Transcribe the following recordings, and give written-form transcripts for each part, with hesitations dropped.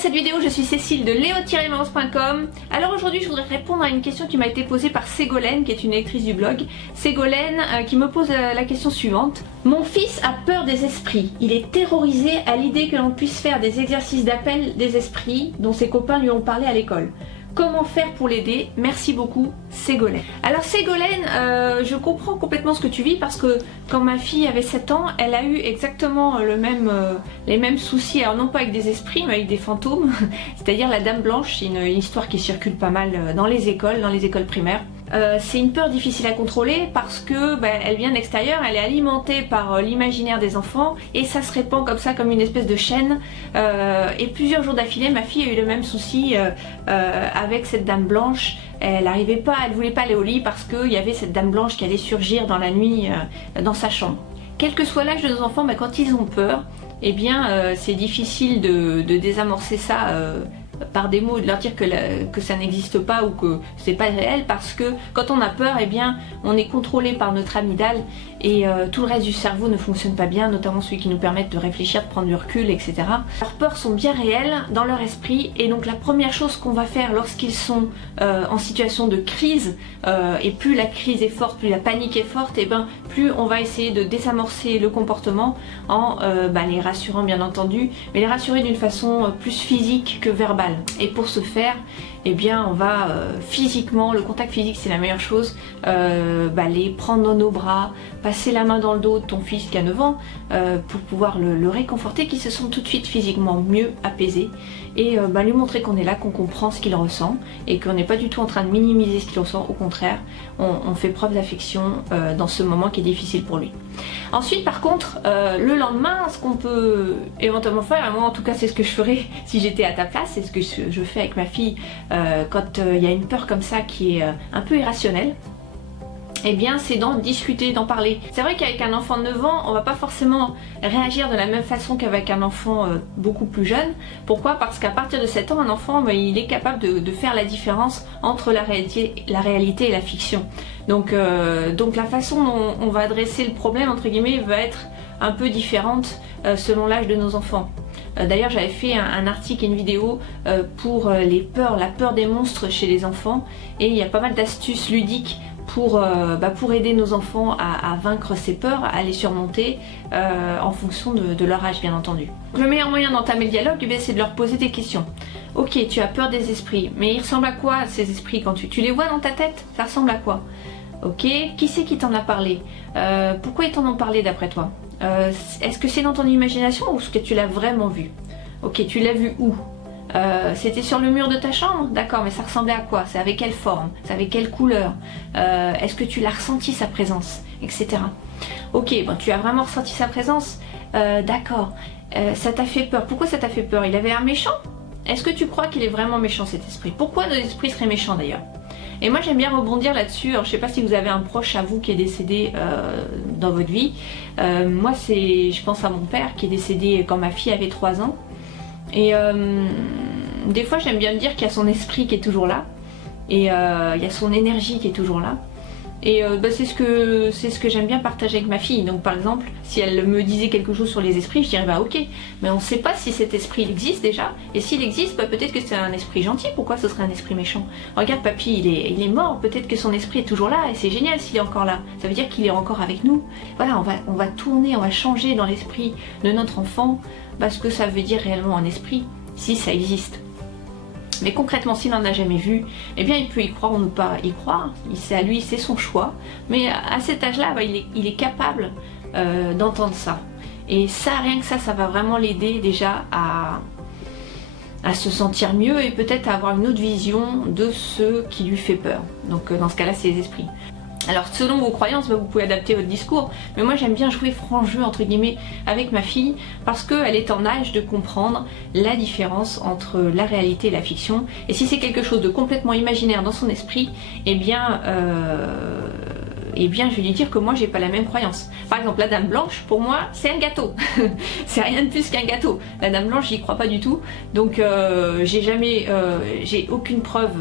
cette vidéo, je suis Cécile de leo-mance.com. Alors aujourd'hui je voudrais répondre à une question qui m'a été posée par Ségolène, qui est une lectrice du blog. Ségolène qui me pose la question suivante. Mon fils a peur des esprits. Il est terrorisé à l'idée que l'on puisse faire des exercices d'appel des esprits dont ses copains lui ont parlé à l'école. Comment faire pour l'aider? Merci beaucoup, Ségolène. Alors Ségolène, je comprends complètement ce que tu vis parce que quand ma fille avait 7 ans, elle a eu exactement les mêmes soucis, alors non pas avec des esprits mais avec des fantômes, c'est-à-dire la Dame Blanche. C'est une histoire qui circule pas mal dans les écoles primaires. C'est une peur difficile à contrôler parce que elle vient de l'extérieur, elle est alimentée par l'imaginaire des enfants et ça se répand comme ça, comme une espèce de chaîne. Et plusieurs jours d'affilée, ma fille a eu le même souci avec cette Dame Blanche. Elle voulait pas aller au lit parce qu'il y avait cette Dame Blanche qui allait surgir dans la nuit dans sa chambre. Quel que soit l'âge de nos enfants, quand ils ont peur, eh bien c'est difficile de désamorcer ça par des mots, de leur dire que ça n'existe pas ou que c'est pas réel, parce que quand on a peur, eh bien on est contrôlé par notre amygdale et tout le reste du cerveau ne fonctionne pas bien, notamment celui qui nous permettent de réfléchir, de prendre du recul, etc. Leurs peurs sont bien réelles dans leur esprit et donc la première chose qu'on va faire lorsqu'ils sont en situation de crise, et plus la crise est forte, plus la panique est forte, et plus on va essayer de désamorcer le comportement en les rassurant bien entendu, mais les rassurer d'une façon plus physique que verbale. Et pour ce faire, eh bien on va physiquement, le contact physique c'est la meilleure chose, les prendre dans nos bras, passer la main dans le dos de ton fils qui a 9 ans pour pouvoir le réconforter, qu'il se sente tout de suite physiquement mieux apaisé et lui montrer qu'on est là, qu'on comprend ce qu'il ressent et qu'on n'est pas du tout en train de minimiser ce qu'il ressent, au contraire on fait preuve d'affection dans ce moment qui est difficile pour lui. Ensuite par contre le lendemain, ce qu'on peut éventuellement faire, et moi en tout cas c'est ce que je ferais si j'étais à ta place, c'est ce que je fais avec ma fille quand il y a une peur comme ça qui est un peu irrationnelle, eh bien c'est d'en discuter, d'en parler. C'est vrai qu'avec un enfant de 9 ans, on va pas forcément réagir de la même façon qu'avec un enfant beaucoup plus jeune. Pourquoi? Parce qu'à partir de 7 ans, un enfant il est capable de faire la différence entre la réalité et la fiction. Donc la façon dont on va adresser le problème entre guillemets va être un peu différente selon l'âge de nos enfants. D'ailleurs j'avais fait un article et une vidéo pour la peur des monstres chez les enfants, et il y a pas mal d'astuces ludiques pour aider nos enfants à vaincre ces peurs, à les surmonter en fonction de leur âge bien entendu. Le meilleur moyen d'entamer le dialogue, c'est de leur poser des questions. Ok, tu as peur des esprits, mais ils ressemblent à quoi ces esprits quand tu les vois dans ta tête? Ça ressemble à quoi? Ok, qui c'est qui t'en a parlé? Pourquoi ils t'en ont parlé d'après toi? Est-ce que c'est dans ton imagination ou est-ce que tu l'as vraiment vu? Ok, tu l'as vu où? C'était sur le mur de ta chambre? D'accord, mais ça ressemblait à quoi? C'est avec quelle forme? C'est avec quelle couleur? Est-ce que tu l'as ressenti sa présence? Etc. Ok, tu as vraiment ressenti sa présence? D'accord. Ça t'a fait peur. Pourquoi ça t'a fait peur? Il avait un méchant? Est-ce que tu crois qu'il est vraiment méchant cet esprit? Pourquoi notre esprit serait méchant d'ailleurs? Et moi j'aime bien rebondir là-dessus. Alors je sais pas si vous avez un proche à vous qui est décédé dans votre vie. Moi je pense à mon père qui est décédé quand ma fille avait 3 ans. Et des fois j'aime bien me dire qu'il y a son esprit qui est toujours là. Et il y a son énergie qui est toujours là. Et c'est ce que j'aime bien partager avec ma fille. Donc par exemple, si elle me disait quelque chose sur les esprits, je dirais ok, mais on ne sait pas si cet esprit il existe déjà. Et s'il existe, peut-être que c'est un esprit gentil. Pourquoi ce serait un esprit méchant? Regarde papy, il est mort, peut-être que son esprit est toujours là. Et c'est génial s'il est encore là. Ça veut dire qu'il est encore avec nous. Voilà, on va tourner, on va changer dans l'esprit de notre enfant ce que ça veut dire réellement un esprit, si ça existe. Mais concrètement, s'il n'en a jamais vu, eh bien il peut y croire ou ne pas y croire, c'est à lui, c'est son choix. Mais à cet âge-là, il est capable d'entendre ça. Et ça, rien que ça va vraiment l'aider déjà à se sentir mieux et peut-être à avoir une autre vision de ce qui lui fait peur. Donc dans ce cas-là, c'est les esprits. Alors selon vos croyances, vous pouvez adapter votre discours, mais moi j'aime bien jouer franc jeu entre guillemets avec ma fille parce qu'elle est en âge de comprendre la différence entre la réalité et la fiction. Et si c'est quelque chose de complètement imaginaire dans son esprit, eh bien je vais lui dire que moi j'ai pas la même croyance. Par exemple la Dame Blanche, pour moi c'est un gâteau. C'est rien de plus qu'un gâteau. La Dame Blanche, j'y crois pas du tout. Donc j'ai aucune preuve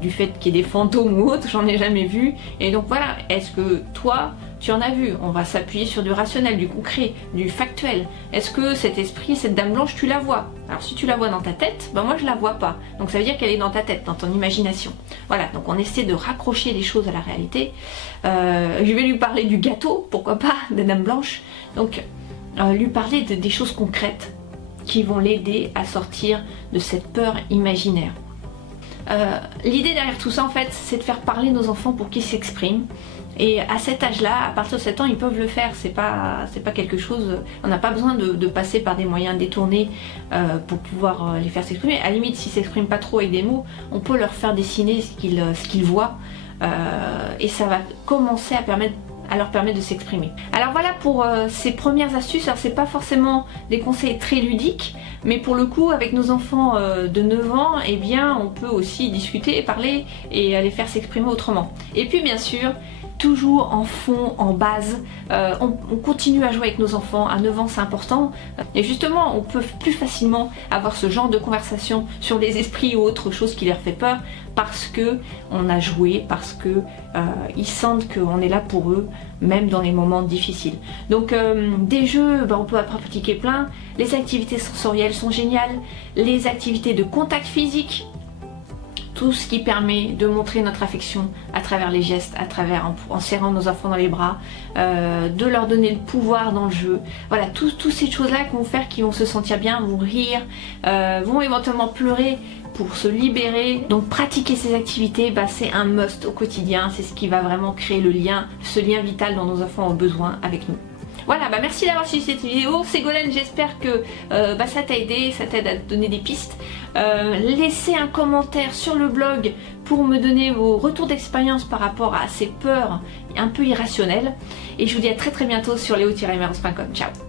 du fait qu'il y ait des fantômes ou autre, j'en ai jamais vu. Et donc voilà, est-ce que toi tu en as vu, on va s'appuyer sur du rationnel, du concret, du factuel. Est-ce que cet esprit, cette dame blanche, tu la vois? Alors si tu la vois dans ta tête, ben moi je la vois pas. Donc ça veut dire qu'elle est dans ta tête, dans ton imagination. Voilà, donc on essaie de raccrocher les choses à la réalité. Je vais lui parler du gâteau, pourquoi pas, de dame blanche. Donc lui parler des choses concrètes qui vont l'aider à sortir de cette peur imaginaire. L'idée derrière tout ça en fait, c'est de faire parler nos enfants pour qu'ils s'expriment. Et à cet âge-là, à partir de 7 ans, ils peuvent le faire. C'est pas quelque chose. On n'a pas besoin de passer par des moyens détournés pour pouvoir les faire s'exprimer. À la limite, s'ils s'expriment pas trop avec des mots, on peut leur faire dessiner ce qu'ils voient. Et ça va commencer à leur permettre de s'exprimer. Alors voilà pour ces premières astuces. Alors c'est pas forcément des conseils très ludiques, mais pour le coup avec nos enfants de 9 ans, eh bien on peut aussi discuter et parler et les faire s'exprimer autrement. Et puis bien sûr, toujours en fond, en base, on continue à jouer avec nos enfants. À 9 ans c'est important, et justement on peut plus facilement avoir ce genre de conversation sur les esprits ou autre chose qui leur fait peur, parce que on a joué, parce que ils sentent qu'on est là pour eux, même dans les moments difficiles. Donc des jeux, on peut pratiquer plein. Les activités sensorielles sont géniales, les activités de contact physique, tout ce qui permet de montrer notre affection à travers les gestes, en serrant nos enfants dans les bras, de leur donner le pouvoir dans le jeu. Voilà, toutes ces choses-là qui vont faire qu'ils vont se sentir bien, vont rire, vont éventuellement pleurer pour se libérer. Donc pratiquer ces activités, c'est un must au quotidien. C'est ce qui va vraiment créer le lien, ce lien vital dont nos enfants ont besoin avec nous. Voilà, merci d'avoir suivi cette vidéo. Ségolène, j'espère que ça t'a aidé, ça t'aide à te donner des pistes. Laissez un commentaire sur le blog pour me donner vos retours d'expérience par rapport à ces peurs un peu irrationnelles. Et je vous dis à très bientôt sur leo-meros.com. Ciao.